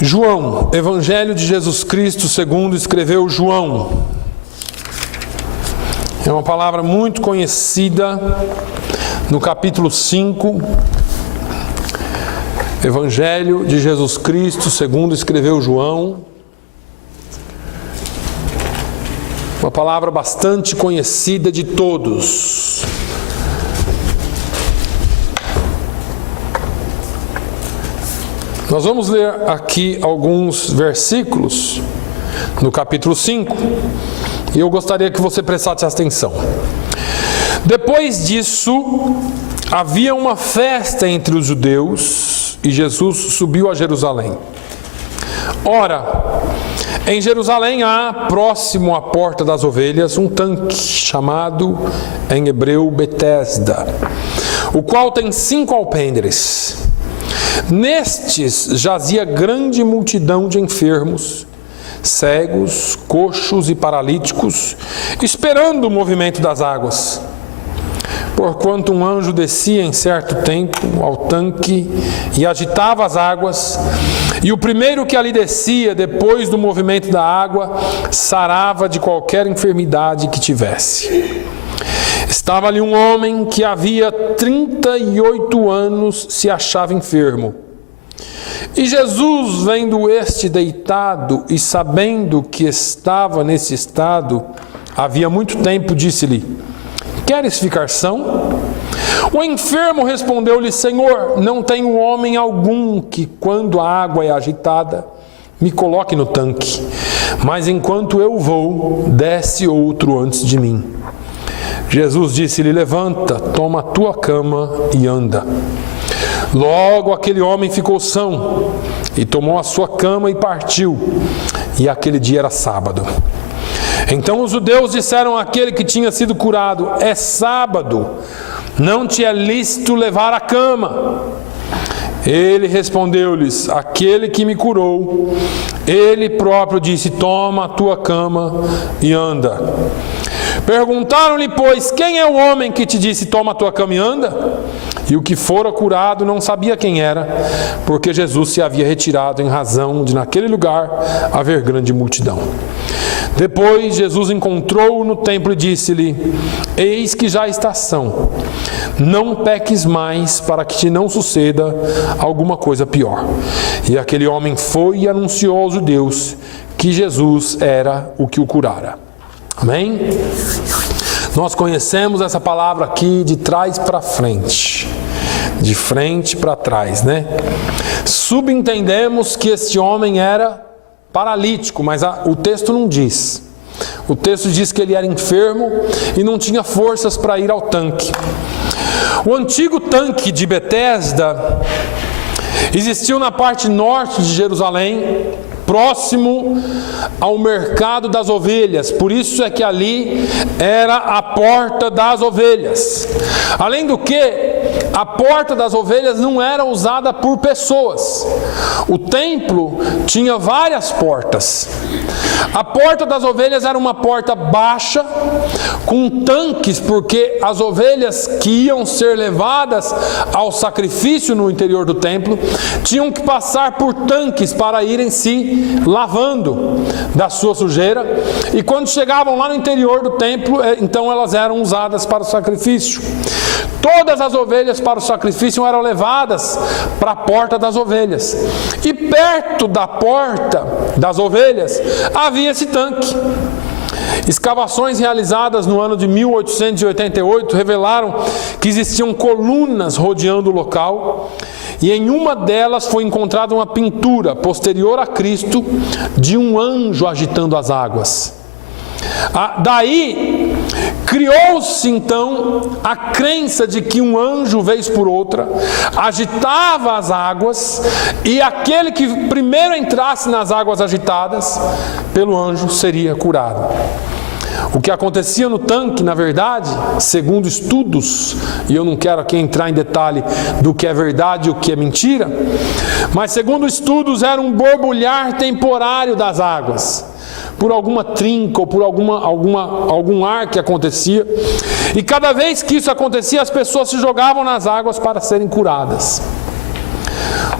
João, Evangelho de Jesus Cristo segundo escreveu João. É uma palavra muito conhecida no capítulo 5. Evangelho de Jesus Cristo segundo escreveu João. Uma palavra bastante conhecida de todos. Nós vamos ler aqui alguns versículos no capítulo 5 e eu gostaria que você prestasse atenção. Depois disso, havia uma festa entre os judeus e Jesus subiu a Jerusalém. Ora, em Jerusalém há, próximo à porta das ovelhas, um tanque chamado em hebreu Betesda, o qual tem 5 alpendres. Nestes jazia grande multidão de enfermos, cegos, coxos e paralíticos, esperando o movimento das águas. Porquanto um anjo descia em certo tempo ao tanque e agitava as águas, e o primeiro que ali descia, depois do movimento da água, sarava de qualquer enfermidade que tivesse. Estava ali um homem que havia 38 anos se achava enfermo. E Jesus, vendo este deitado e sabendo que estava nesse estado, havia muito tempo, disse-lhe: queres ficar são? O enfermo respondeu-lhe: Senhor, não tenho homem algum que, quando a água é agitada, me coloque no tanque, mas enquanto eu vou, desce outro antes de mim. Jesus disse-lhe: levanta, toma a tua cama e anda. Logo aquele homem ficou são, e tomou a sua cama e partiu. E aquele dia era sábado. Então os judeus disseram àquele que tinha sido curado: é sábado, não te é lícito levar a cama. Ele respondeu-lhes: aquele que me curou, ele próprio disse: toma a tua cama e anda. Perguntaram-lhe, pois, quem é o homem que te disse: toma a tua cama e anda? E o que fora curado não sabia quem era, porque Jesus se havia retirado em razão de naquele lugar haver grande multidão. Depois Jesus encontrou-o no templo e disse-lhe: eis que já está são, não peques mais, para que te não suceda alguma coisa pior. E aquele homem foi e anunciou aos judeus que Jesus era o que o curara. Amém? Nós conhecemos essa palavra aqui de trás para frente, de frente para trás, né? Subentendemos que este homem era paralítico, mas o texto não diz. O texto diz que ele era enfermo e não tinha forças para ir ao tanque. O antigo tanque de Betesda existiu na parte norte de Jerusalém, próximo ao mercado das ovelhas. Por isso é que ali era a porta das ovelhas. Além do que, a porta das ovelhas não era usada por pessoas. O templo tinha várias portas. A porta das ovelhas era uma porta baixa, com tanques, porque as ovelhas que iam ser levadas ao sacrifício no interior do templo tinham que passar por tanques para irem se lavando da sua sujeira, e quando chegavam lá no interior do templo, então elas eram usadas para o sacrifício. Todas as ovelhas para o sacrifício eram levadas para a porta das ovelhas, e perto da porta das ovelhas havia esse tanque. Escavações realizadas no ano de 1888 revelaram que existiam colunas rodeando o local, e em uma delas foi encontrada uma pintura posterior a Cristo de um anjo agitando as águas. Daí criou-se então a crença de que um anjo, vez por outra, agitava as águas, e aquele que primeiro entrasse nas águas agitadas pelo anjo seria curado. O que acontecia no tanque, na verdade, segundo estudos, e eu não quero aqui entrar em detalhe do que é verdade e o que é mentira, mas segundo estudos era um borbulhar temporário das águas, por alguma trinca ou por algum ar que acontecia, e cada vez que isso acontecia, as pessoas se jogavam nas águas para serem curadas.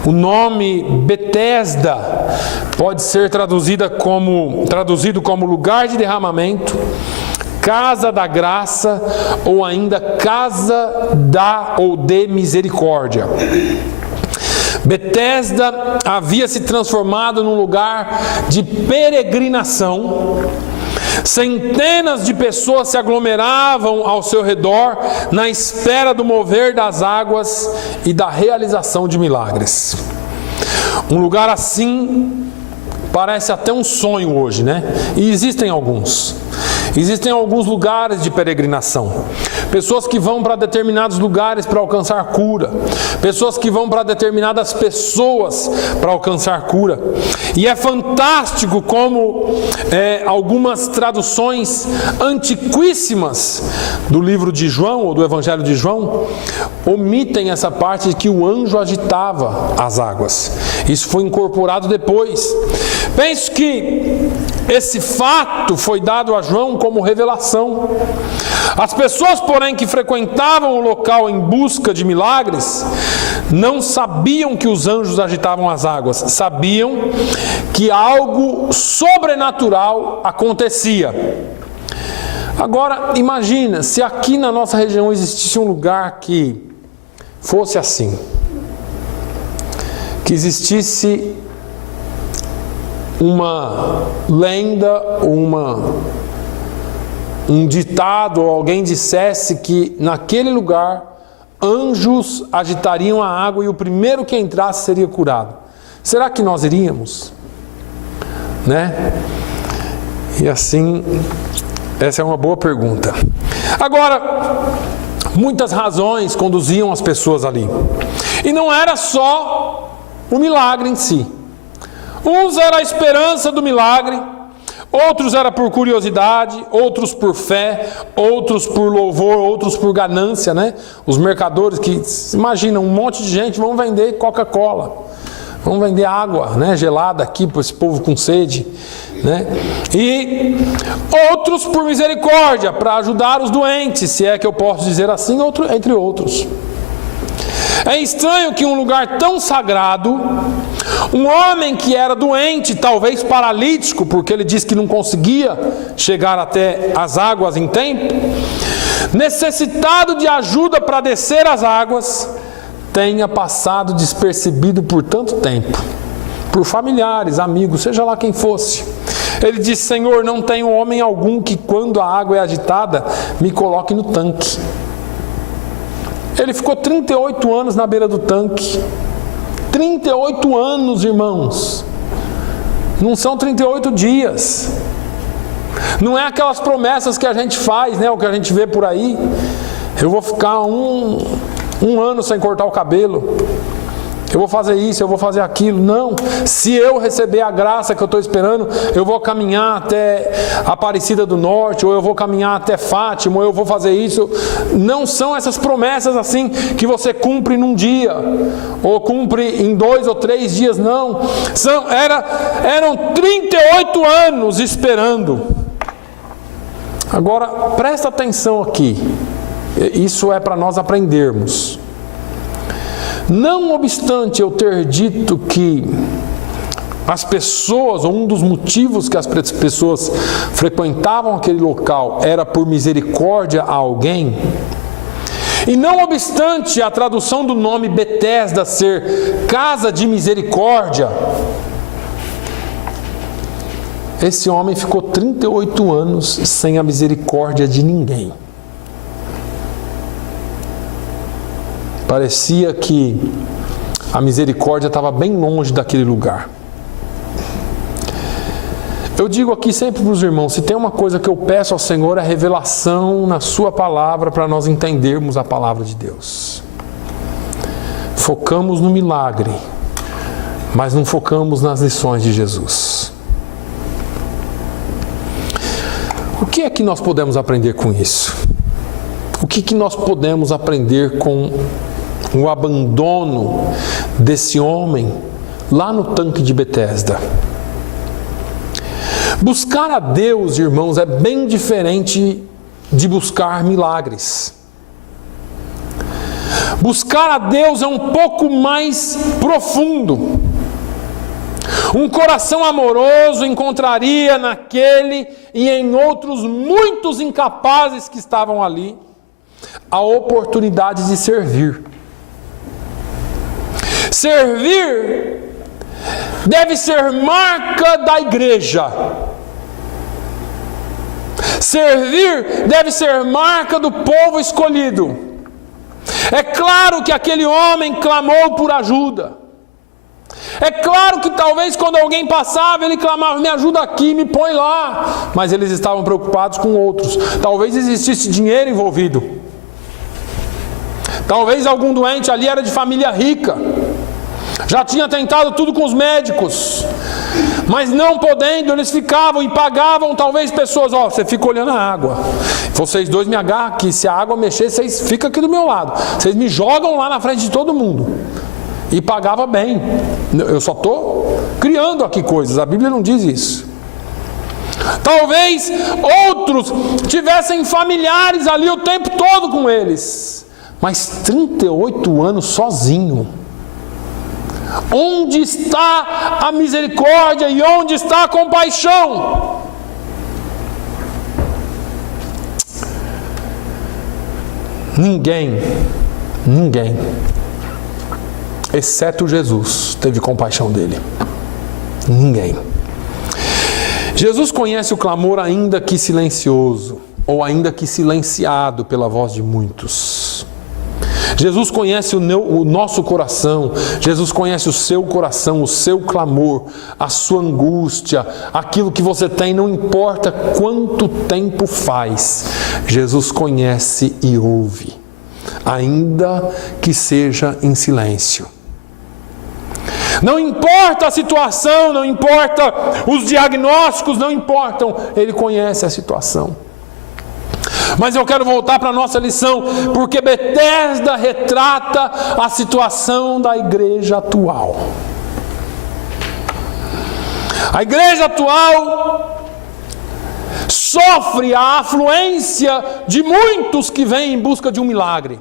O nome Betesda pode ser traduzido como lugar de derramamento, casa da graça ou ainda casa da ou de misericórdia. Betesda havia se transformado num lugar de peregrinação. Centenas de pessoas se aglomeravam ao seu redor na espera do mover das águas e da realização de milagres. Um lugar assim parece até um sonho hoje, né? E existem alguns. Existem alguns lugares de peregrinação. Pessoas que vão para determinados lugares para alcançar cura. Pessoas que vão para determinadas pessoas para alcançar cura. E é fantástico como algumas traduções antiquíssimas do livro de João, ou do Evangelho de João, omitem essa parte de que o anjo agitava as águas. Isso foi incorporado depois. Penso que esse fato foi dado a João como revelação. As pessoas, porém, que frequentavam o local em busca de milagres, não sabiam que os anjos agitavam as águas, sabiam que algo sobrenatural acontecia. Agora, imagina, se aqui na nossa região existisse um lugar que fosse assim, que existisse uma lenda, um ditado, ou alguém dissesse que naquele lugar anjos agitariam a água e o primeiro que entrasse seria curado. Será que nós iríamos? Né? E assim, essa é uma boa pergunta. Agora, muitas razões conduziam as pessoas ali. E não era só o milagre em si. Uns era a esperança do milagre, outros era por curiosidade, outros por fé, outros por louvor, outros por ganância, né? Os mercadores que, imagina, um monte de gente vão vender Coca-Cola, vão vender água, né, gelada aqui para esse povo com sede, né? E outros por misericórdia, para ajudar os doentes, se é que eu posso dizer assim, entre outros. É estranho que um lugar tão sagrado, um homem que era doente, talvez paralítico, porque ele disse que não conseguia chegar até as águas em tempo, necessitado de ajuda para descer as águas, tenha passado despercebido por tanto tempo, por familiares, amigos, seja lá quem fosse. Ele disse: Senhor, não tenho homem algum que quando a água é agitada, me coloque no tanque. Ele ficou 38 anos na beira do tanque. 38 anos, irmãos. Não são 38 dias. Não é aquelas promessas que a gente faz, né? O que a gente vê por aí. Eu vou ficar um ano sem cortar o cabelo. Eu vou fazer isso, eu vou fazer aquilo. Não. Se eu receber a graça que eu estou esperando, eu vou caminhar até Aparecida do Norte, ou eu vou caminhar até Fátima, ou eu vou fazer isso. Não são essas promessas assim que você cumpre num dia, ou cumpre em 2 ou 3 dias, não. Eram 38 anos esperando. Agora, presta atenção aqui. Isso é para nós aprendermos. Não obstante eu ter dito que as pessoas, ou um dos motivos que as pessoas frequentavam aquele local era por misericórdia a alguém, e não obstante a tradução do nome Betesda ser casa de misericórdia, esse homem ficou 38 anos sem a misericórdia de ninguém. Parecia que a misericórdia estava bem longe daquele lugar. Eu digo aqui sempre para os irmãos, se tem uma coisa que eu peço ao Senhor, é revelação na sua palavra para nós entendermos a palavra de Deus. Focamos no milagre, mas não focamos nas lições de Jesus. O que é que nós podemos aprender com isso? O que nós podemos aprender com o abandono desse homem lá no tanque de Betesda? Buscar a Deus, irmãos, é bem diferente de buscar milagres. Buscar a Deus é um pouco mais profundo. Um coração amoroso encontraria naquele e em outros muitos incapazes que estavam ali a oportunidade de servir. Servir deve ser marca da igreja. Servir deve ser marca do povo escolhido. É claro que aquele homem clamou por ajuda. É claro que talvez quando alguém passava, ele clamava, me ajuda aqui, me põe lá. Mas eles estavam preocupados com outros. Talvez existisse dinheiro envolvido. Talvez algum doente ali era de família rica. Já tinha tentado tudo com os médicos. Mas não podendo, eles ficavam e pagavam talvez pessoas. Ó, você fica olhando a água. Vocês dois me agarram aqui. Se a água mexer, vocês ficam aqui do meu lado. Vocês me jogam lá na frente de todo mundo. E pagava bem. Eu só estou criando aqui coisas. A Bíblia não diz isso. Talvez outros tivessem familiares ali o tempo todo com eles. Mas 38 anos sozinho. Onde está a misericórdia e onde está a compaixão? Ninguém, exceto Jesus, teve compaixão dele. Ninguém. Jesus conhece o clamor ainda que silencioso, ou ainda que silenciado pela voz de muitos. Jesus conhece o nosso coração, Jesus conhece o seu coração, o seu clamor, a sua angústia, aquilo que você tem, não importa quanto tempo faz, Jesus conhece e ouve, ainda que seja em silêncio. Não importa a situação, não importa os diagnósticos, não importam, Ele conhece a situação. Mas eu quero voltar para a nossa lição, porque Betesda retrata a situação da igreja atual. A igreja atual sofre a afluência de muitos que vêm em busca de um milagre.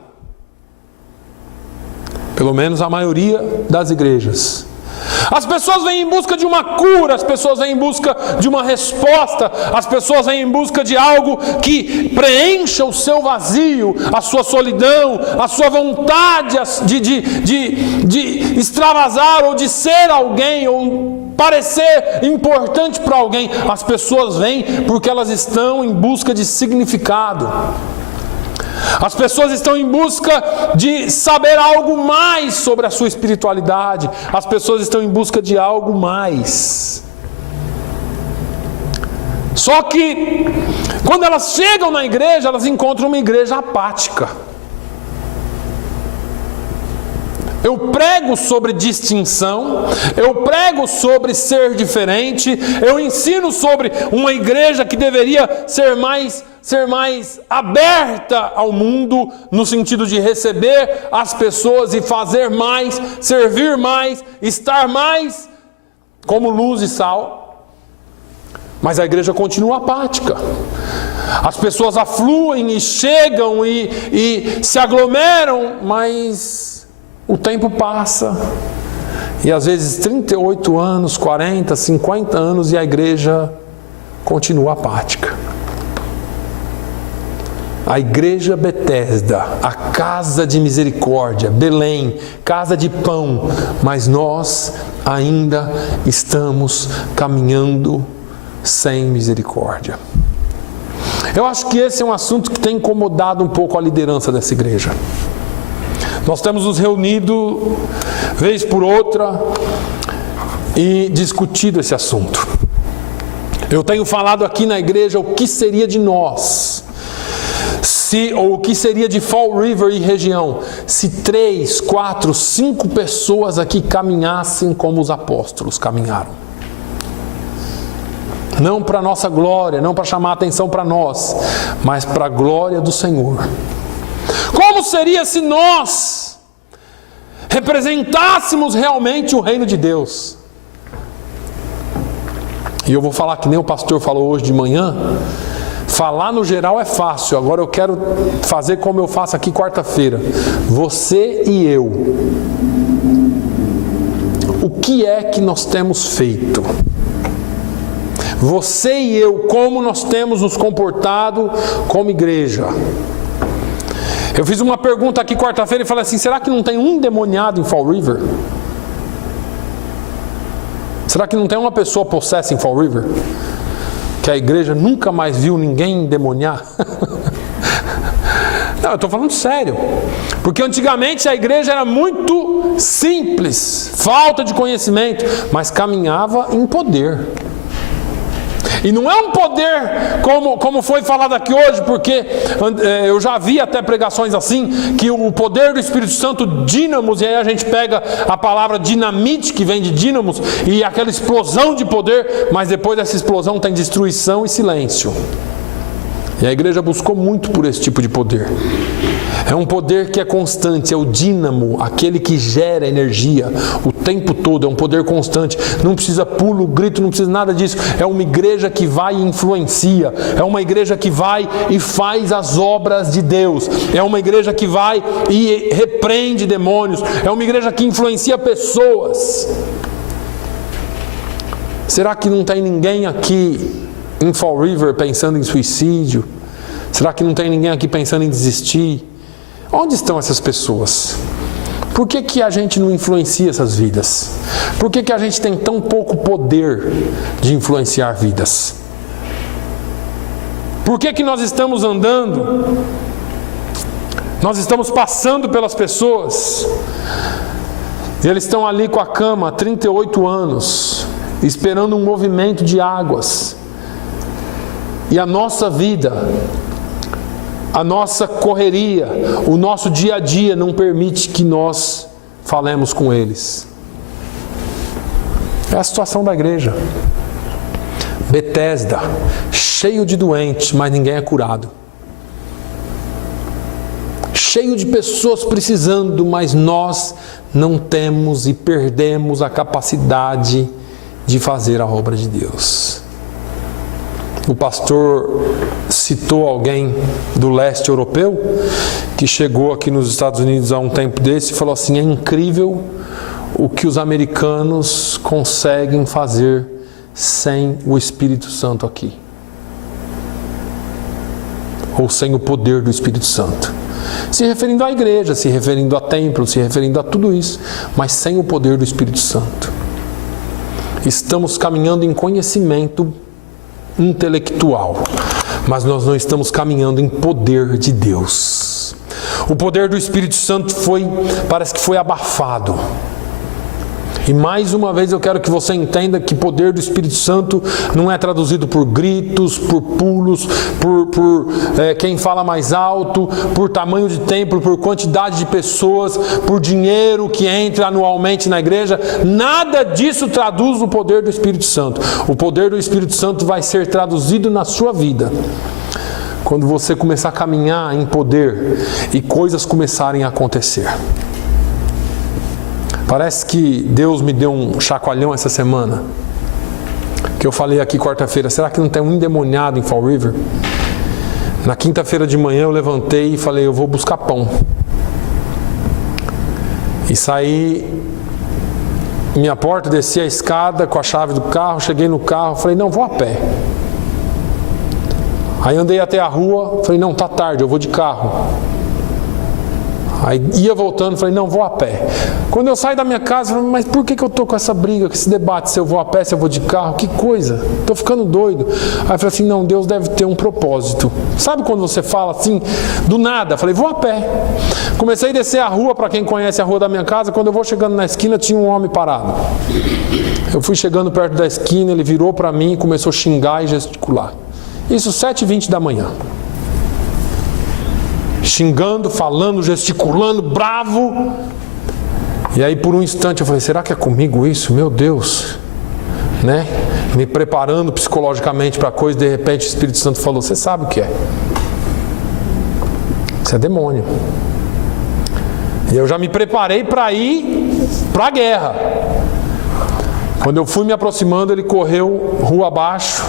Pelo menos a maioria das igrejas. As pessoas vêm em busca de uma cura, as pessoas vêm em busca de uma resposta, as pessoas vêm em busca de algo que preencha o seu vazio, a sua solidão, a sua vontade de extravasar ou de ser alguém ou parecer importante para alguém. As pessoas vêm porque elas estão em busca de significado. As pessoas estão em busca de saber algo mais sobre a sua espiritualidade. As pessoas estão em busca de algo mais. Só que, quando elas chegam na igreja, elas encontram uma igreja apática. Eu prego sobre distinção, eu prego sobre ser diferente, eu ensino sobre uma igreja que deveria ser mais aberta ao mundo, no sentido de receber as pessoas e fazer mais, servir mais, estar mais como luz e sal. Mas a igreja continua apática. As pessoas afluem e chegam e se aglomeram, mas o tempo passa, e às vezes 38 anos, 40, 50 anos, e a igreja continua apática. A igreja Betesda, a casa de misericórdia, Belém, casa de pão, mas nós ainda estamos caminhando sem misericórdia. Eu acho que esse é um assunto que tem incomodado um pouco a liderança dessa igreja. Nós temos nos reunido, vez por outra, e discutido esse assunto. Eu tenho falado aqui na igreja o que seria de nós, ou o que seria de Fall River e região, se 3, 4, 5 pessoas aqui caminhassem como os apóstolos caminharam. Não para nossa glória, não para chamar a atenção para nós, mas para a glória do Senhor. Como seria se nós representássemos realmente o reino de Deus? E eu vou falar que nem o pastor falou hoje de manhã, Falar no geral é fácil, agora eu quero fazer como eu faço aqui quarta-feira. Você e eu. O que é que nós temos feito? Você e eu, como nós temos nos comportado como igreja? Eu fiz uma pergunta aqui quarta-feira e falei assim, será que não tem um endemoniado em Fall River? Será que não tem uma pessoa possessa em Fall River? Que a igreja nunca mais viu ninguém endemoniar? Não, eu estou falando sério. Porque antigamente a igreja era muito simples, falta de conhecimento, mas caminhava em poder. E não é um poder como foi falado aqui hoje, porque eu já vi até pregações assim, que o poder do Espírito Santo, dínamos, e aí a gente pega a palavra dinamite, que vem de dínamos, e aquela explosão de poder, mas depois dessa explosão tem destruição e silêncio. E a igreja buscou muito por esse tipo de poder. É um poder que é constante, é o dínamo, aquele que gera energia o tempo todo, é um poder constante. Não precisa pulo, grito, não precisa nada disso. É uma igreja que vai e influencia. É uma igreja que vai e faz as obras de Deus. É uma igreja que vai e repreende demônios. É uma igreja que influencia pessoas. Será que não tem ninguém aqui em Fall River pensando em suicídio? Será que não tem ninguém aqui pensando em desistir? Onde estão essas pessoas? Por que a gente não influencia essas vidas? Por que a gente tem tão pouco poder de influenciar vidas? Por que nós estamos andando? Nós estamos passando pelas pessoas e eles estão ali com a cama há 38 anos, esperando um movimento de águas. E a nossa vida, a nossa correria, o nosso dia a dia não permite que nós falemos com eles. É a situação da igreja. Betesda, cheio de doentes, mas ninguém é curado. Cheio de pessoas precisando, mas nós não temos e perdemos a capacidade de fazer a obra de Deus. O pastor citou alguém do leste europeu que chegou aqui nos Estados Unidos há um tempo desse e falou assim: é incrível o que os americanos conseguem fazer sem o Espírito Santo aqui, ou sem o poder do Espírito Santo, se referindo à igreja, se referindo a templo, se referindo a tudo isso, mas sem o poder do Espírito Santo. Estamos caminhando em conhecimento intelectual, mas nós não estamos caminhando em poder de Deus. O poder do Espírito Santo parece que foi abafado. E mais uma vez eu quero que você entenda que o poder do Espírito Santo não é traduzido por gritos, por pulos, por quem fala mais alto, por tamanho de templo, por quantidade de pessoas, por dinheiro que entra anualmente na igreja. Nada disso traduz o poder do Espírito Santo. O poder do Espírito Santo vai ser traduzido na sua vida quando você começar a caminhar em poder e coisas começarem a acontecer. Parece que Deus me deu um chacoalhão essa semana, que eu falei aqui quarta-feira, será que não tem um endemoniado em Fall River? Na quinta-feira de manhã eu levantei e falei, eu vou buscar pão. E saí, minha porta, desci a escada com a chave do carro, cheguei no carro, falei, não, vou a pé. Aí andei até a rua, falei, não, tá tarde, eu vou de carro. Aí ia voltando, falei, não, vou a pé. Quando eu saio da minha casa, falei, mas por que eu estou com essa briga, com esse debate, se eu vou a pé, se eu vou de carro, que coisa, estou ficando doido. Aí eu falei assim, não, Deus deve ter um propósito. Sabe quando você fala assim, do nada? Falei, vou a pé. Comecei a descer a rua, para quem conhece a rua da minha casa, quando eu vou chegando na esquina, tinha um homem parado. Eu fui chegando perto da esquina, ele virou para mim e começou a xingar e gesticular. Isso 7h20 da manhã. Xingando, falando, gesticulando, bravo. E aí por um instante eu falei, será que é comigo isso? Meu Deus, né? Me preparando psicologicamente para a coisa, de repente o Espírito Santo falou, você sabe o que é? Isso é demônio. E eu já me preparei para ir para a guerra. Quando eu fui me aproximando, ele correu rua abaixo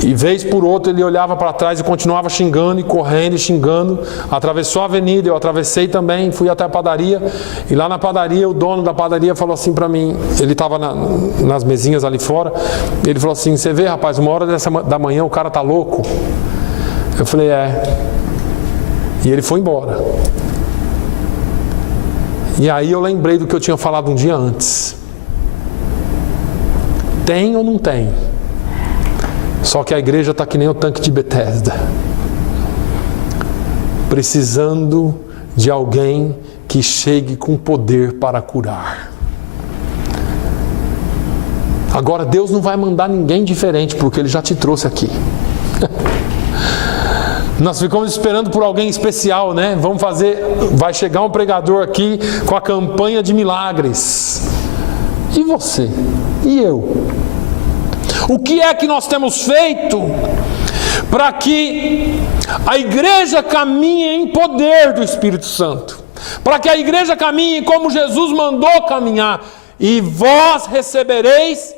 E vez por outra ele olhava para trás e continuava xingando e correndo e xingando. Atravessou a avenida, eu atravessei também, fui até a padaria. E lá na padaria, o dono da padaria falou assim para mim, ele estava nas mesinhas ali fora. Ele falou assim: você vê, rapaz, 1h da manhã o cara tá louco. Eu falei: é. E ele foi embora. E aí eu lembrei do que eu tinha falado um dia antes. Tem ou não tem? Só que a igreja está que nem o tanque de Betesda, precisando de alguém que chegue com poder para curar. Agora Deus não vai mandar ninguém diferente, porque Ele já te trouxe aqui. Nós ficamos esperando por alguém especial, né? Vai chegar um pregador aqui com a campanha de milagres. E você? E eu? O que é que nós temos feito para que a igreja caminhe em poder do Espírito Santo? Para que a igreja caminhe como Jesus mandou caminhar. E vós recebereis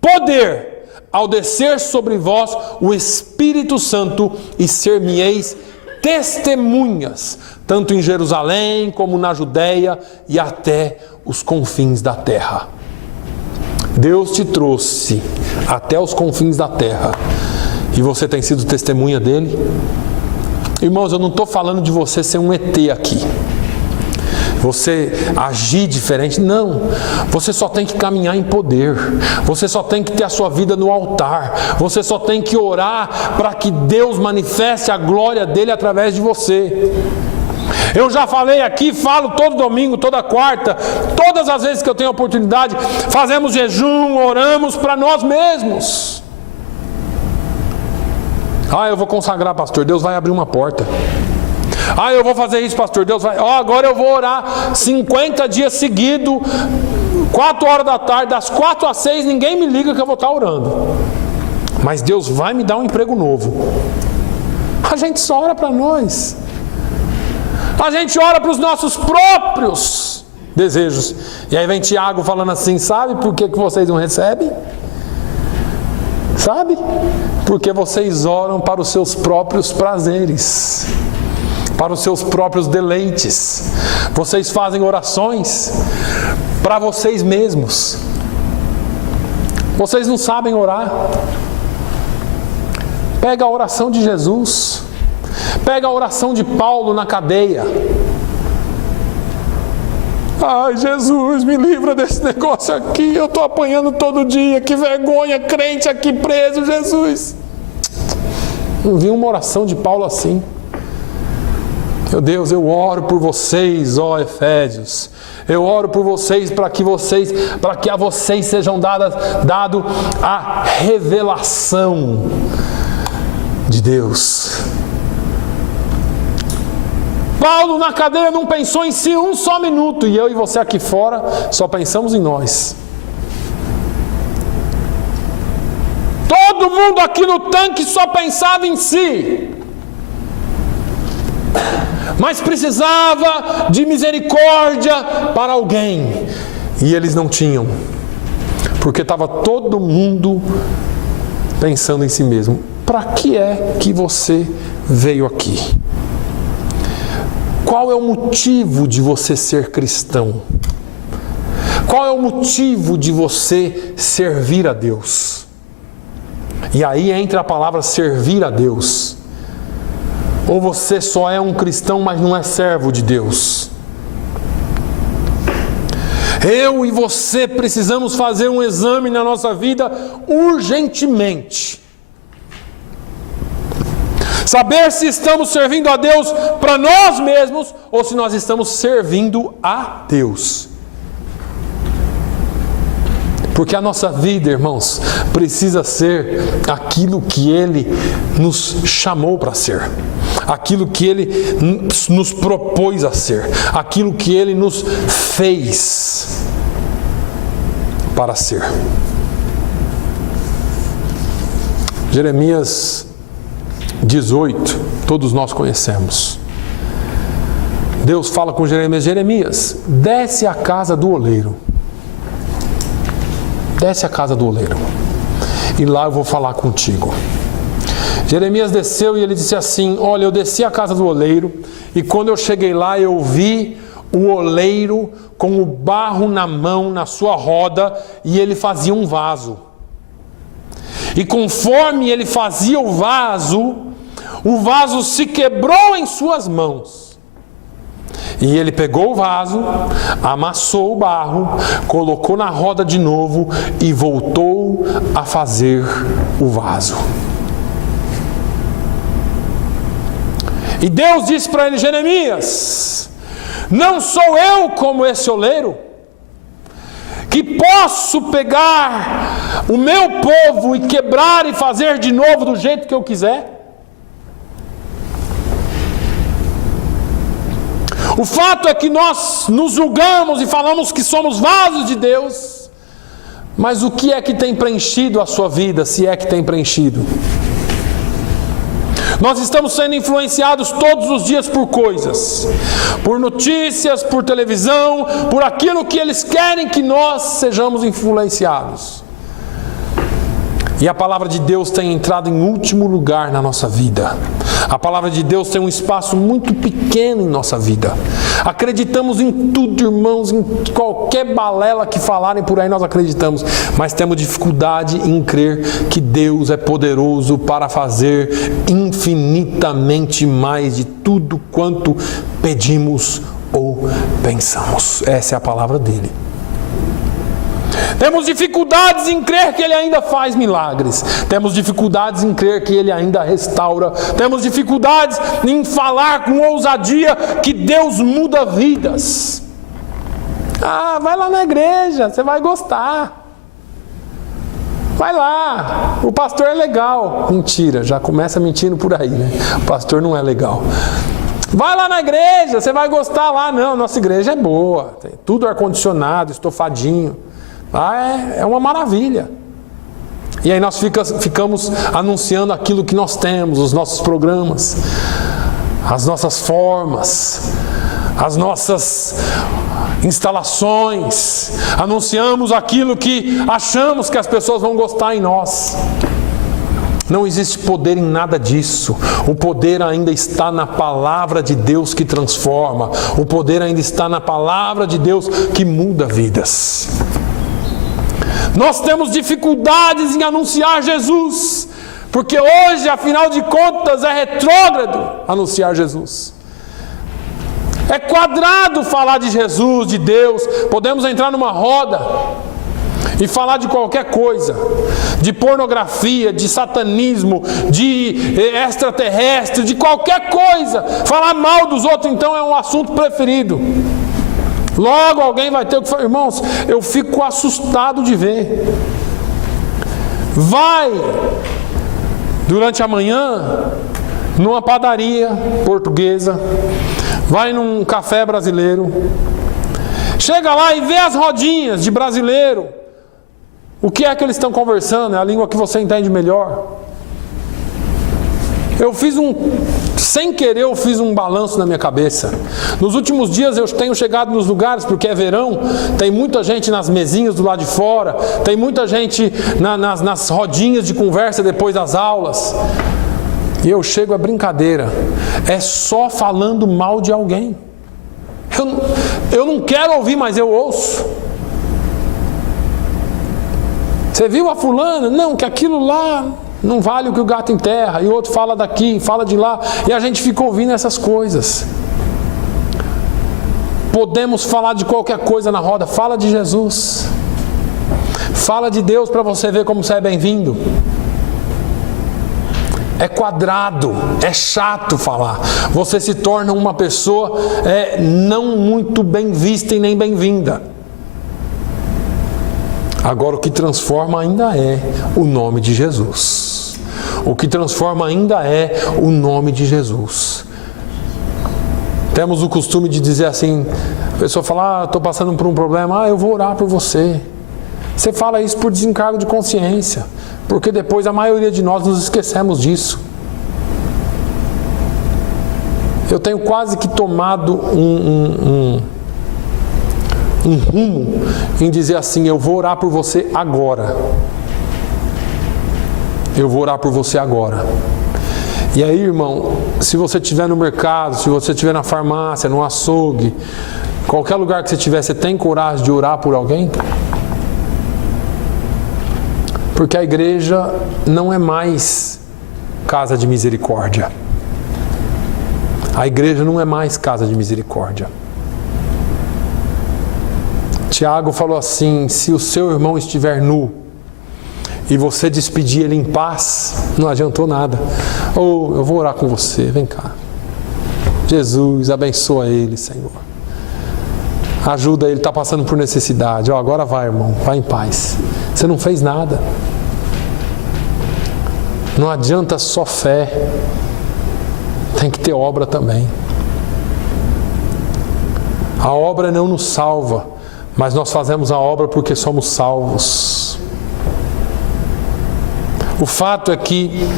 poder ao descer sobre vós o Espírito Santo, e ser-me-eis testemunhas, tanto em Jerusalém como na Judéia e até os confins da terra. Deus te trouxe até os confins da terra e você tem sido testemunha dele? Irmãos, eu não estou falando de você ser um ET aqui, você agir diferente, não. Você só tem que caminhar em poder, você só tem que ter a sua vida no altar, você só tem que orar para que Deus manifeste a glória dele através de você. Eu já falei aqui, falo todo domingo, toda quarta, todas as vezes que eu tenho oportunidade, fazemos jejum, oramos para nós mesmos. Eu vou consagrar, pastor, Deus vai abrir uma porta. Eu vou fazer isso, pastor, Deus vai... agora eu vou orar 50 dias seguidos, 4 horas da tarde, das 4 às 6, ninguém me liga que eu vou estar orando. Mas Deus vai me dar um emprego novo. A gente só ora para nós. A gente ora para os nossos próprios desejos. E aí vem Tiago falando assim: sabe por que vocês não recebem? Sabe? Porque vocês oram para os seus próprios prazeres, para os seus próprios deleites. Vocês fazem orações para vocês mesmos. Vocês não sabem orar. Pega a oração de Jesus. Pega a oração de Paulo na cadeia. Jesus, me livra desse negócio aqui. Eu estou apanhando todo dia. Que vergonha, crente aqui preso, Jesus. Não vi uma oração de Paulo assim. Meu Deus, eu oro por vocês, ó Efésios. Eu oro por vocês para que a vocês sejam dado a revelação de Deus. Paulo na cadeia não pensou em si um só minuto, e eu e você aqui fora só pensamos em nós. Todo mundo aqui no tanque só pensava em si, mas precisava de misericórdia para alguém, e eles não tinham, porque estava todo mundo pensando em si mesmo. Para que é que você veio aqui? Qual é o motivo de você ser cristão? Qual é o motivo de você servir a Deus? E aí entra a palavra servir a Deus. Ou você só é um cristão, mas não é servo de Deus? Eu e você precisamos fazer um exame na nossa vida urgentemente. Saber se estamos servindo a Deus para nós mesmos ou se nós estamos servindo a Deus. Porque a nossa vida, irmãos, precisa ser aquilo que Ele nos chamou para ser, aquilo que Ele nos propôs a ser, aquilo que Ele nos fez para ser. Jeremias 18, todos nós conhecemos. Deus fala com Jeremias: Jeremias, desce à casa do oleiro. Desce à casa do oleiro. E lá eu vou falar contigo. Jeremias desceu e ele disse assim: olha, eu desci à casa do oleiro, e quando eu cheguei lá, eu vi o oleiro com o barro na mão, na sua roda, e ele fazia um vaso. E conforme ele fazia o vaso se quebrou em suas mãos. E ele pegou o vaso, amassou o barro, colocou na roda de novo e voltou a fazer o vaso. E Deus disse para ele: Jeremias, não sou eu como esse oleiro, que posso pegar o meu povo e quebrar e fazer de novo do jeito que eu quiser? O fato é que nós nos julgamos e falamos que somos vasos de Deus, mas o que é que tem preenchido a sua vida, se é que tem preenchido? Nós estamos sendo influenciados todos os dias por coisas, por notícias, por televisão, por aquilo que eles querem que nós sejamos influenciados. E a palavra de Deus tem entrado em último lugar na nossa vida. A palavra de Deus tem um espaço muito pequeno em nossa vida. Acreditamos em tudo, irmãos, em qualquer balela que falarem por aí nós acreditamos. Mas temos dificuldade em crer que Deus é poderoso para fazer infinitamente mais de tudo quanto pedimos ou pensamos. Essa é a palavra dele. Temos dificuldades em crer que Ele ainda faz milagres. Temos dificuldades em crer que Ele ainda restaura. Temos dificuldades em falar com ousadia que Deus muda vidas. Ah, vai lá na igreja, você vai gostar. Vai lá, o pastor é legal. Mentira, já começa mentindo por aí, né? O pastor não é legal. Vai lá na igreja, você vai gostar lá. Não, nossa igreja é boa. Tem tudo ar-condicionado, estofadinho. É uma maravilha. E aí nós ficamos anunciando aquilo que nós temos, os nossos programas, as nossas formas, as nossas instalações. Anunciamos aquilo que achamos que as pessoas vão gostar em nós. Não existe poder em nada disso. O poder ainda está na palavra de Deus que transforma. O poder ainda está na palavra de Deus que muda vidas. Nós temos dificuldades em anunciar Jesus, porque hoje, afinal de contas, é retrógrado anunciar Jesus. É quadrado falar de Jesus, de Deus. Podemos entrar numa roda e falar de qualquer coisa, de pornografia, de satanismo, de extraterrestre, de qualquer coisa. Falar mal dos outros, então, é um assunto preferido. Logo alguém vai ter o que falar. Irmãos, eu fico assustado de ver. Vai durante a manhã numa padaria portuguesa, vai num café brasileiro, chega lá e vê as rodinhas de brasileiro. O que é que eles estão conversando? É a língua que você entende melhor. Sem querer eu fiz um balanço na minha cabeça. Nos últimos dias eu tenho chegado nos lugares, porque é verão, tem muita gente nas mesinhas do lado de fora, tem muita gente nas rodinhas de conversa depois das aulas. E eu chego a brincadeira, é só falando mal de alguém. Eu não quero ouvir, mas eu ouço. Você viu a fulana? Não, que aquilo lá não vale o que o gato enterra. E o outro fala daqui, fala de lá. E a gente fica ouvindo essas coisas. Podemos falar de qualquer coisa na roda. Fala de Jesus. Fala de Deus para você ver como você é bem-vindo. É quadrado, é chato falar. Você se torna uma pessoa não muito bem vista e nem bem-vinda. Agora, o que transforma ainda é o nome de Jesus. O que transforma ainda é o nome de Jesus. Temos o costume de dizer assim, a pessoa fala, estou passando por um problema, eu vou orar por você. Você fala isso por desencargo de consciência, porque depois a maioria de nós nos esquecemos disso. Eu tenho quase que tomado um rumo em dizer assim, eu vou orar por você agora. Eu vou orar por você agora. E aí, irmão, se você estiver no mercado, se você estiver na farmácia, no açougue, qualquer lugar que você estiver, você tem coragem de orar por alguém? Porque a igreja não é mais casa de misericórdia. A igreja não é mais casa de misericórdia. Tiago falou assim: se o seu irmão estiver nu e você despedir ele em paz, não adiantou nada. Eu vou orar com você, vem cá. Jesus, abençoa ele, Senhor. Ajuda ele, está passando por necessidade. Agora vai, irmão, vai em paz. Você não fez nada. Não adianta só fé. Tem que ter obra também. A obra não nos salva, mas nós fazemos a obra porque somos salvos. O fato é que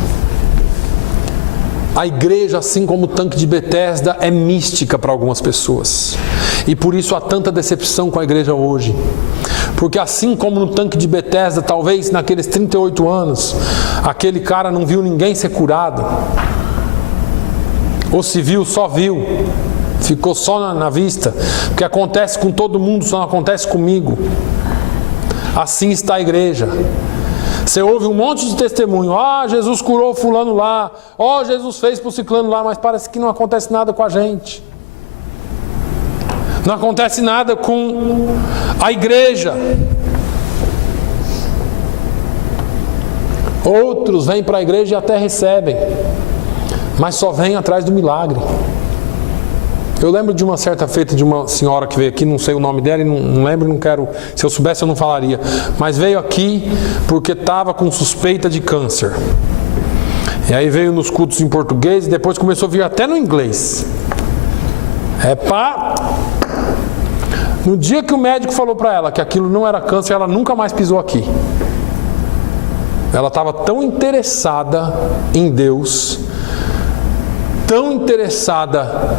a igreja, assim como o tanque de Betesda, é mística para algumas pessoas. E por isso há tanta decepção com a igreja hoje. Porque assim como no tanque de Betesda, talvez naqueles 38 anos, aquele cara não viu ninguém ser curado. Ou se viu, só viu. Ficou só na vista. Porque acontece com todo mundo, só não acontece comigo. Assim está a igreja. Você ouve um monte de testemunho. Jesus curou fulano lá. Jesus fez para o ciclano lá. Mas parece que não acontece nada com a gente. Não acontece nada com a igreja. Outros vêm para a igreja e até recebem. Mas só vêm atrás do milagre. Eu lembro de uma certa feita de uma senhora que veio aqui, não sei o nome dela, e não lembro, não quero, se eu soubesse eu não falaria, mas veio aqui porque estava com suspeita de câncer. E aí veio nos cultos em português e depois começou a vir até no inglês. No dia que o médico falou para ela que aquilo não era câncer, ela nunca mais pisou aqui. Ela estava tão interessada em Deus, tão interessada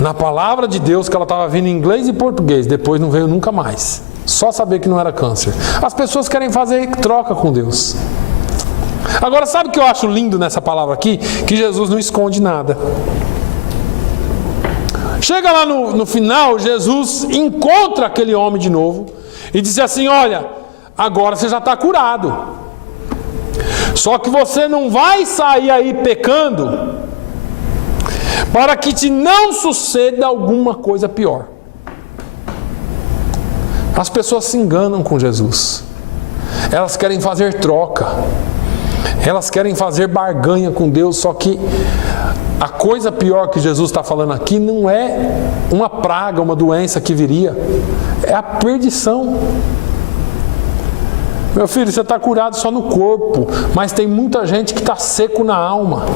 na palavra de Deus, que ela estava vindo em inglês e português. Depois não veio nunca mais. Só saber que não era câncer. As pessoas querem fazer troca com Deus. Agora, sabe o que eu acho lindo nessa palavra aqui? Que Jesus não esconde nada. Chega lá no final, Jesus encontra aquele homem de novo e diz assim: olha, agora você já está curado. Só que você não vai sair aí pecando para que te não suceda alguma coisa pior. As pessoas se enganam com Jesus. Elas querem fazer troca. Elas querem fazer barganha com Deus. Só que a coisa pior que Jesus está falando aqui não é uma praga, uma doença que viria. É a perdição. Meu filho, você está curado só no corpo, mas tem muita gente que está seco na alma.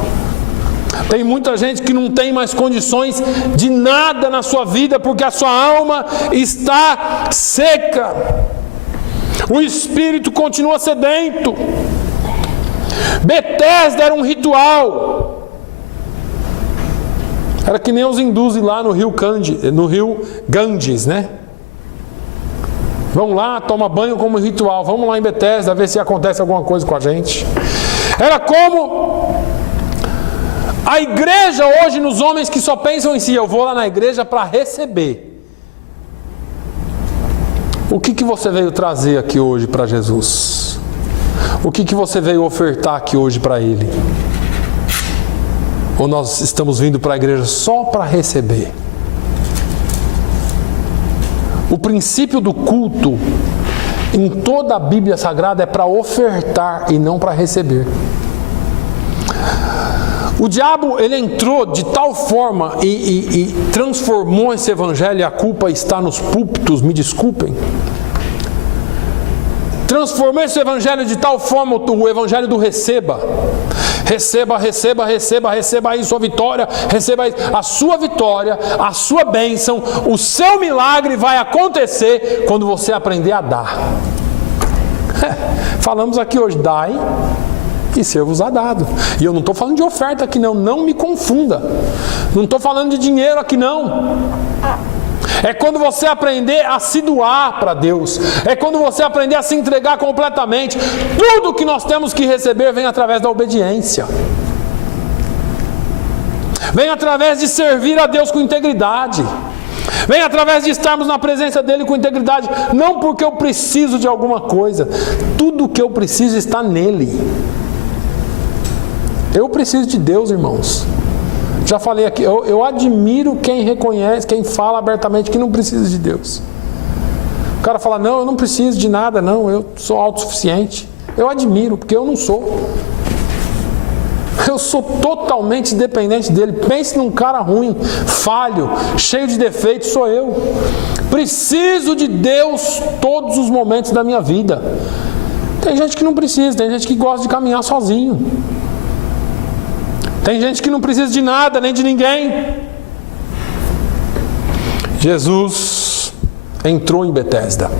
Tem muita gente que não tem mais condições de nada na sua vida, porque a sua alma está seca. O espírito continua sedento. Betesda era um ritual. Era que nem os hindus lá no rio Ganges, né? Vão lá, toma banho como ritual. Vamos lá em Betesda ver se acontece alguma coisa com a gente. Era como a igreja hoje nos homens que só pensam em si. Eu vou lá na igreja para receber. O que você veio trazer aqui hoje para Jesus? O que você veio ofertar aqui hoje para Ele? Ou nós estamos vindo para a igreja só para receber? O princípio do culto em toda a Bíblia Sagrada é para ofertar e não para receber. O diabo, ele entrou de tal forma e transformou esse evangelho, e a culpa está nos púlpitos, me desculpem. Transformou esse evangelho de tal forma, o evangelho do receba. Receba, receba, receba, receba aí sua vitória, receba aí a sua vitória, a sua bênção, o seu milagre vai acontecer quando você aprender a dar. Falamos aqui hoje, dai e ser-vos-á dado. E eu não estou falando de oferta aqui não, não me confunda. Não estou falando de dinheiro aqui não. É quando você aprender a se doar para Deus. É quando você aprender a se entregar completamente. Tudo que nós temos que receber vem através da obediência. vem através de servir a Deus com integridade, vem através de estarmos na presença dEle com integridade, não porque eu preciso de alguma coisa, tudo o que eu preciso está nele. Eu preciso de Deus, irmãos. Já falei aqui, eu admiro quem reconhece, quem fala abertamente que não precisa de Deus. O cara fala, não, eu não preciso de nada, não, eu sou autossuficiente. Eu admiro, porque eu não sou. Eu sou totalmente dependente dele. Pense num cara ruim, falho, cheio de defeitos, sou eu. Preciso de Deus todos os momentos da minha vida. Tem gente que não precisa, tem gente que gosta de caminhar sozinho. Tem gente que não precisa de nada, nem de ninguém. Jesus entrou em Betesda.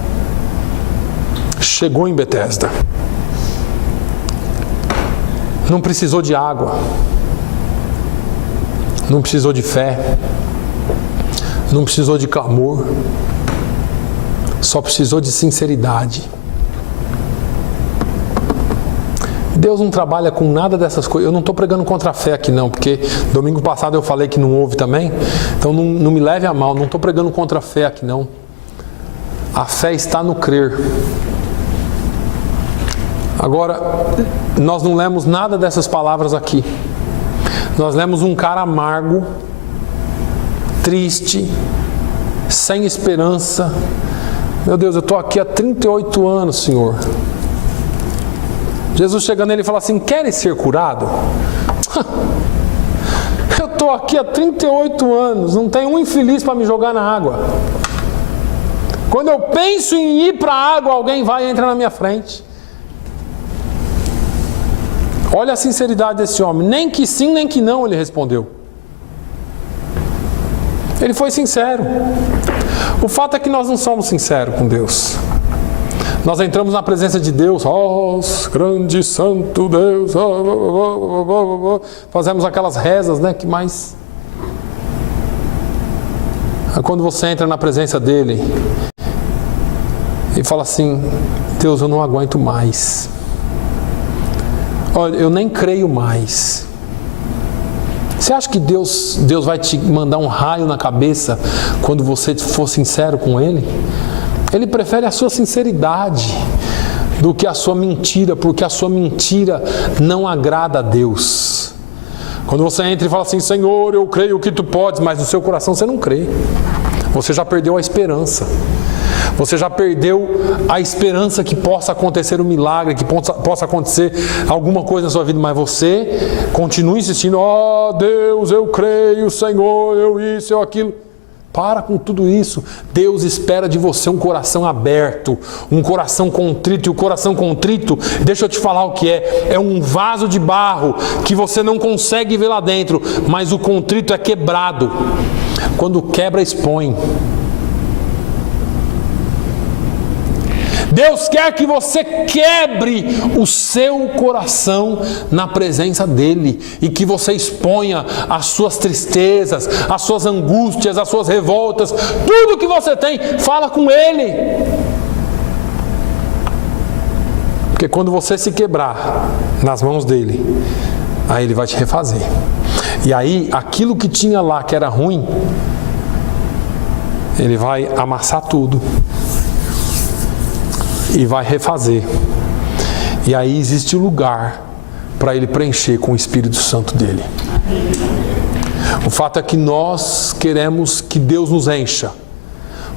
Chegou em Betesda. Não precisou de água. Não precisou de fé. Não precisou de clamor. Só precisou de sinceridade. Deus não trabalha com nada dessas coisas. Eu não estou pregando contra a fé aqui não, porque domingo passado eu falei que não houve também. Então não me leve a mal, não estou pregando contra a fé aqui não. A fé está no crer. Agora, nós não lemos nada dessas palavras aqui. Nós lemos um cara amargo, triste, sem esperança. Meu Deus, eu estou aqui há 38 anos, Senhor. Jesus chega nele e fala assim, queres ser curado? Eu estou aqui há 38 anos, não tem um infeliz para me jogar na água. Quando eu penso em ir para a água, alguém vai e entra na minha frente. Olha a sinceridade desse homem, nem que sim, nem que não, ele respondeu. Ele foi sincero. O fato é que nós não somos sinceros com Deus. Nós entramos na presença de Deus, ó, grande santo Deus, fazemos aquelas rezas, né, que mais... Quando você entra na presença dele e fala assim, Deus, eu não aguento mais. Olha, eu nem creio mais. Você acha que Deus vai te mandar um raio na cabeça quando você for sincero com Ele? Ele prefere a sua sinceridade do que a sua mentira, porque a sua mentira não agrada a Deus. Quando você entra e fala assim, Senhor, eu creio que Tu podes, mas no seu coração você não crê. Você já perdeu a esperança. Você já perdeu a esperança que possa acontecer um milagre, que possa acontecer alguma coisa na sua vida, mas você continua insistindo, ó Deus, eu creio, Senhor, eu isso, eu aquilo. Para com tudo isso. Deus espera de você um coração aberto, um coração contrito. E o coração contrito, deixa eu te falar o que é. É um vaso de barro que você não consegue ver lá dentro, mas o contrito é quebrado. Quando quebra, expõe. Deus quer que você quebre o seu coração na presença dEle e que você exponha as suas tristezas, as suas angústias, as suas revoltas, tudo que você tem, fala com Ele. Porque quando você se quebrar nas mãos dEle, aí Ele vai te refazer. E aí, aquilo que tinha lá que era ruim, Ele vai amassar tudo e vai refazer. E aí existe lugar para Ele preencher com o Espírito Santo dEle. O fato é que nós queremos que Deus nos encha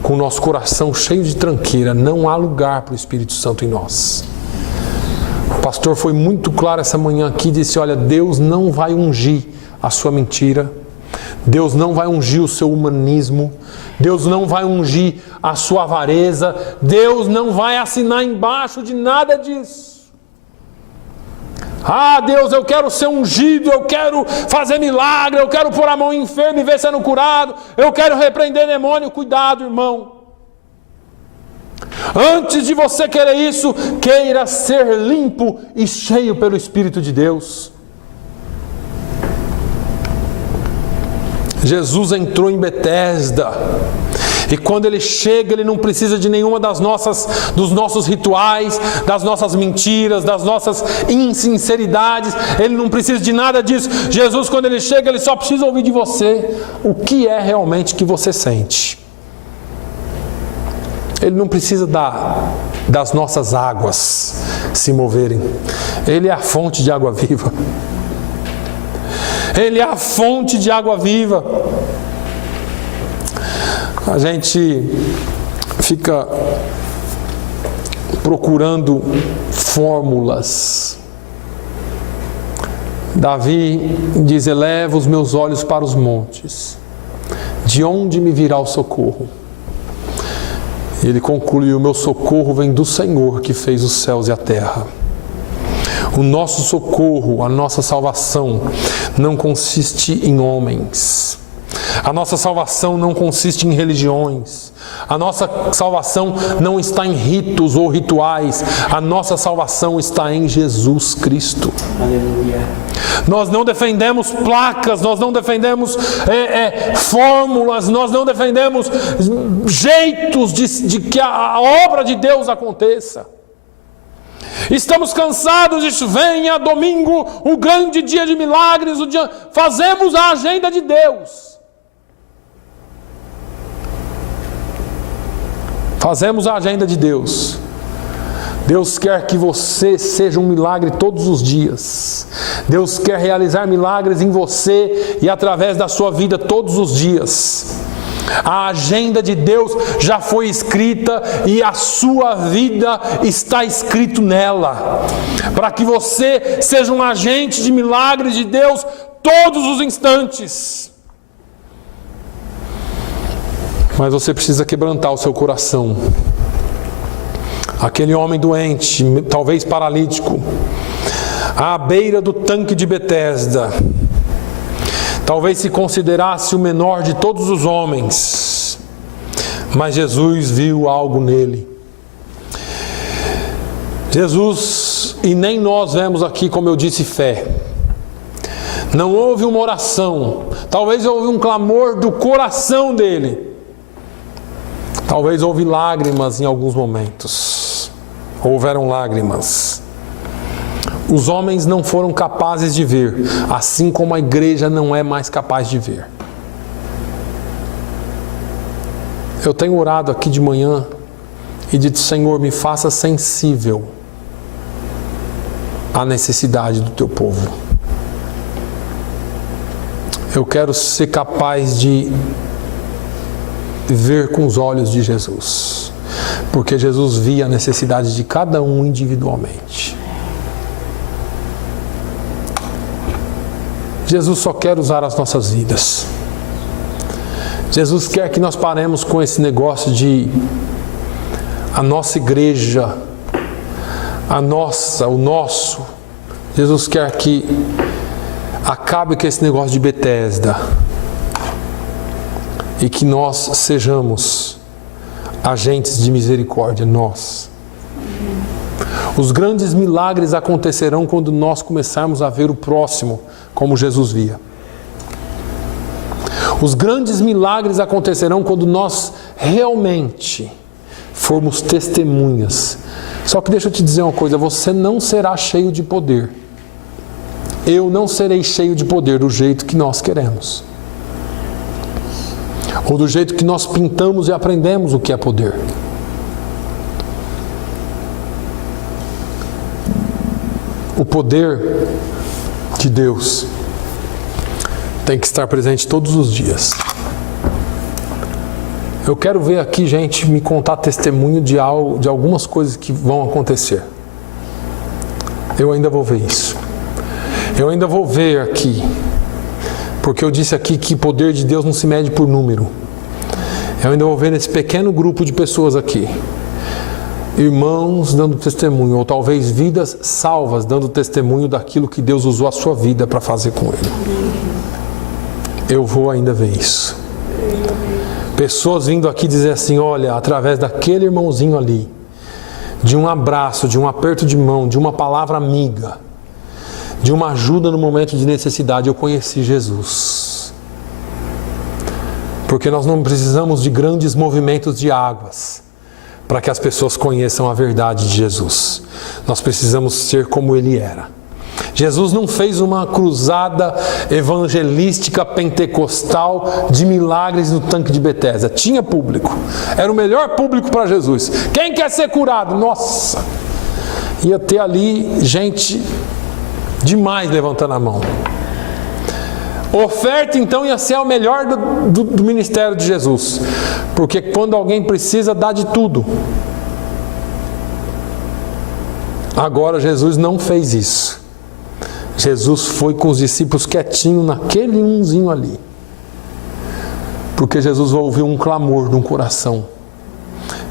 com o nosso coração cheio de tranqueira. Não há lugar para o Espírito Santo em nós. O pastor foi muito claro essa manhã aqui, disse, olha, Deus não vai ungir a sua mentira, Deus não vai ungir o seu humanismo, Deus não vai ungir a sua avareza, Deus não vai assinar embaixo de nada disso. Ah, Deus, eu quero ser ungido, eu quero fazer milagre, eu quero pôr a mão em enfermo e ver sendo curado, eu quero repreender demônio. Cuidado, irmão. Antes de você querer isso, queira ser limpo e cheio pelo Espírito de Deus. Jesus entrou em Betesda. E quando Ele chega, Ele não precisa de nenhuma dos nossos rituais, das nossas mentiras, das nossas insinceridades. Ele não precisa de nada disso. Jesus, quando Ele chega, Ele só precisa ouvir de você o que é realmente que você sente. Ele não precisa das nossas águas se moverem. Ele é a fonte de água viva. Ele é a fonte de água viva. A gente fica procurando fórmulas. Davi diz: eleva os meus olhos para os montes, de onde me virá o socorro? Ele conclui: o meu socorro vem do Senhor que fez os céus e a terra. O nosso socorro, a nossa salvação, não consiste em homens. A nossa salvação não consiste em religiões. A nossa salvação não está em ritos ou rituais. A nossa salvação está em Jesus Cristo. Aleluia. Nós não defendemos placas, nós não defendemos fórmulas, nós não defendemos jeitos de que a obra de Deus aconteça. Estamos cansados disso. Venha domingo, o grande dia de milagres, fazemos a agenda de Deus. Fazemos a agenda de Deus. Deus quer que você seja um milagre todos os dias. Deus quer realizar milagres em você e através da sua vida todos os dias. A agenda de Deus já foi escrita e a sua vida está escrito nela, para que você seja um agente de milagres de Deus todos os instantes. Mas você precisa quebrantar o seu coração. Aquele homem doente, talvez paralítico, à beira do tanque de Betesda, talvez se considerasse o menor de todos os homens, mas Jesus viu algo nele. Jesus, e nem nós vemos aqui, como eu disse, fé. Não houve uma oração, talvez houve um clamor do coração dele. Talvez houve lágrimas em alguns momentos. Houveram lágrimas. Os homens não foram capazes de ver, assim como a igreja não é mais capaz de ver. Eu tenho orado aqui de manhã e dito: Senhor, me faça sensível à necessidade do teu povo. Eu quero ser capaz de ver com os olhos de Jesus, porque Jesus via a necessidade de cada um individualmente. Jesus só quer usar as nossas vidas. Jesus quer que nós paremos com esse negócio de a nossa igreja, o nosso. Jesus quer que acabe com esse negócio de Betesda e que nós sejamos agentes de misericórdia, nós. Os grandes milagres acontecerão quando nós começarmos a ver o próximo como Jesus via. Os grandes milagres acontecerão quando nós realmente formos testemunhas. Só que deixa eu te dizer uma coisa: você não será cheio de poder. Eu não serei cheio de poder do jeito que nós queremos, ou do jeito que nós pintamos e aprendemos o que é poder. O poder de Deus tem que estar presente todos os dias. Eu quero ver aqui gente me contar testemunho de algumas coisas que vão acontecer. Eu ainda vou ver isso. Eu ainda vou ver aqui, porque eu disse aqui que o poder de Deus não se mede por número. Eu ainda vou ver nesse pequeno grupo de pessoas aqui, irmãos dando testemunho, ou talvez vidas salvas dando testemunho daquilo que Deus usou a sua vida para fazer com ele. Eu vou ainda ver isso. Pessoas vindo aqui dizer assim: olha, através daquele irmãozinho ali, de um abraço, de um aperto de mão, de uma palavra amiga, de uma ajuda no momento de necessidade, eu conheci Jesus. Porque nós não precisamos de grandes movimentos de águas para que as pessoas conheçam a verdade de Jesus. Nós precisamos ser como Ele era. Jesus não fez uma cruzada evangelística pentecostal de milagres no tanque de Betesda. Tinha público. Era o melhor público para Jesus. Quem quer ser curado? Nossa! Ia ter ali gente demais levantando a mão. Oferta então ia ser o melhor do ministério de Jesus. Porque quando alguém precisa, dá de tudo. Agora Jesus não fez isso. Jesus foi com os discípulos quietinho naquele umzinho ali. Porque Jesus ouviu um clamor de um coração.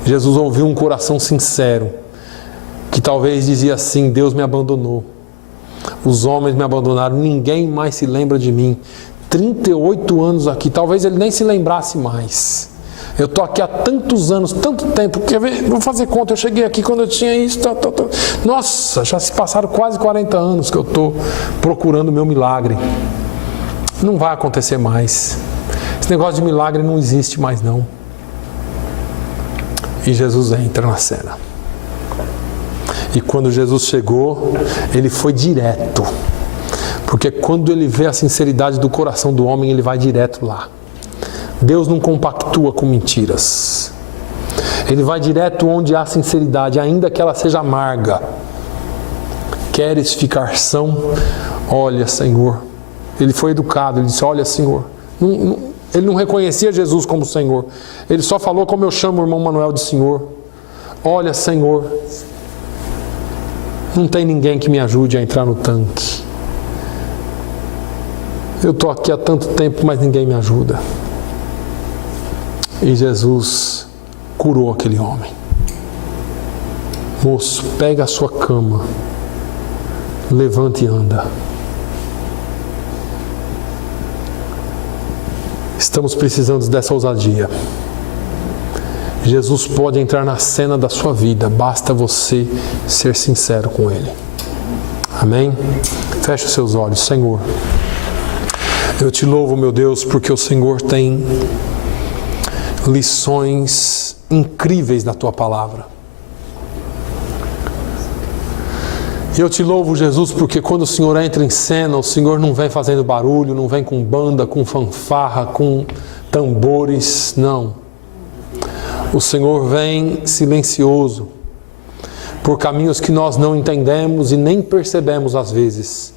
Jesus ouviu um coração sincero. Que talvez dizia assim: Deus me abandonou. Os homens me abandonaram. Ninguém mais se lembra de mim. 38 anos aqui. Talvez ele nem se lembrasse mais. Eu estou aqui há tantos anos, tanto tempo. Quer ver? Vou fazer conta. Eu cheguei aqui quando eu tinha isso. Nossa, já se passaram quase 40 anos que eu estou procurando o meu milagre. Não vai acontecer mais. Esse negócio de milagre não existe mais não. E Jesus entra na cena. E quando Jesus chegou, ele foi direto. Porque quando ele vê a sinceridade do coração do homem, ele vai direto lá. Deus não compactua com mentiras. Ele vai direto onde há sinceridade, ainda que ela seja amarga. Queres ficar são? Olha, Senhor. Ele foi educado, ele disse: olha, Senhor. Ele não reconhecia Jesus como Senhor. Ele só falou como eu chamo o irmão Manuel de Senhor. Olha, Senhor. Não tem ninguém que me ajude a entrar no tanque. Eu estou aqui há tanto tempo, mas ninguém me ajuda. E Jesus curou aquele homem. Moço, pega a sua cama, levanta e anda. Estamos precisando dessa ousadia. Jesus pode entrar na cena da sua vida, basta você ser sincero com Ele. Amém? Feche os seus olhos. Senhor, eu te louvo, meu Deus, porque o Senhor tem lições incríveis na Tua Palavra. E eu te louvo, Jesus, porque quando o Senhor entra em cena, o Senhor não vem fazendo barulho, não vem com banda, com fanfarra, com tambores, não. O Senhor vem silencioso, por caminhos que nós não entendemos e nem percebemos às vezes.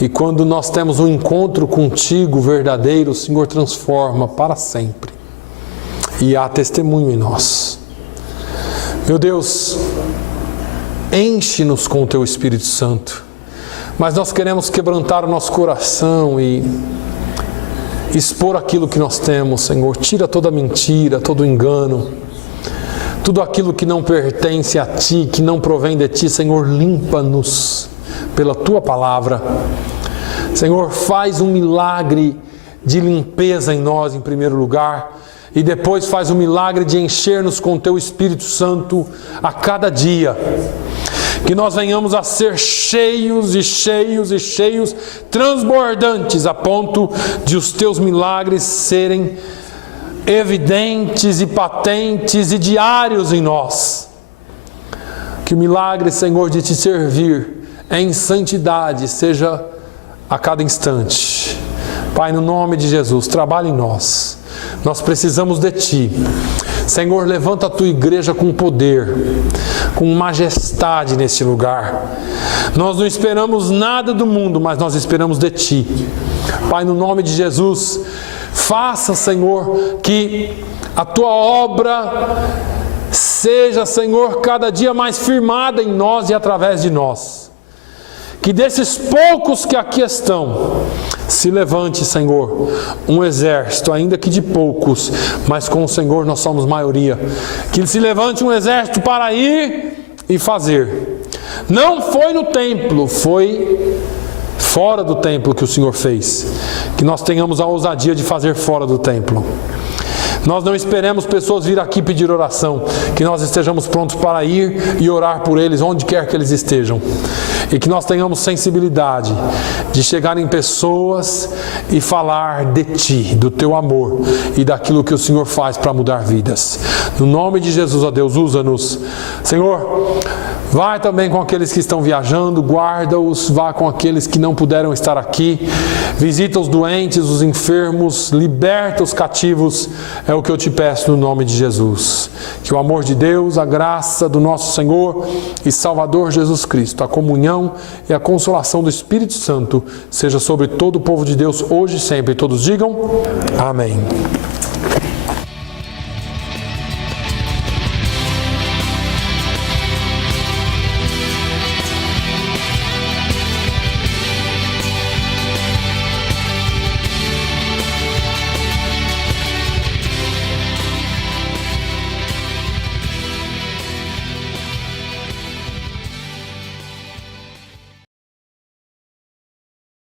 E quando nós temos um encontro contigo verdadeiro, o Senhor transforma para sempre. E há testemunho em nós. Meu Deus, enche-nos com o Teu Espírito Santo. Mas nós queremos quebrantar o nosso coração e expor aquilo que nós temos, Senhor. Tira toda mentira, todo engano, tudo aquilo que não pertence a Ti, que não provém de Ti. Senhor, limpa-nos pela Tua Palavra. Senhor, faz um milagre de limpeza em nós em primeiro lugar. E depois faz o milagre de encher-nos com o Teu Espírito Santo a cada dia. Que nós venhamos a ser cheios e cheios e cheios, transbordantes, a ponto de os Teus milagres serem evidentes e patentes e diários em nós. Que o milagre, Senhor, de Te servir em santidade seja a cada instante. Pai, no nome de Jesus, trabalha em nós. Nós precisamos de Ti. Senhor, levanta a Tua igreja com poder, com majestade neste lugar. Nós não esperamos nada do mundo, mas nós esperamos de Ti. Pai, no nome de Jesus, faça, Senhor, que a Tua obra seja, Senhor, cada dia mais firmada em nós e através de nós. Que desses poucos que aqui estão, se levante, Senhor, um exército, ainda que de poucos, mas com o Senhor nós somos maioria. Que se levante um exército para ir e fazer. Não foi no templo, foi fora do templo que o Senhor fez. Que nós tenhamos a ousadia de fazer fora do templo. nós não esperemos pessoas vir aqui pedir oração, que nós estejamos prontos para ir e orar por eles onde quer que eles estejam. E que nós tenhamos sensibilidade de chegar em pessoas e falar de Ti, do Teu amor e daquilo que o Senhor faz para mudar vidas. No nome de Jesus, ó Deus, usa-nos. Senhor, vai também com aqueles que estão viajando, guarda-os, vá com aqueles que não puderam estar aqui, visita os doentes, os enfermos, liberta os cativos, é o que eu te peço no nome de Jesus. Que o amor de Deus, a graça do nosso Senhor e Salvador Jesus Cristo, a comunhão e a consolação do Espírito Santo seja sobre todo o povo de Deus hoje e sempre. Todos digam amém.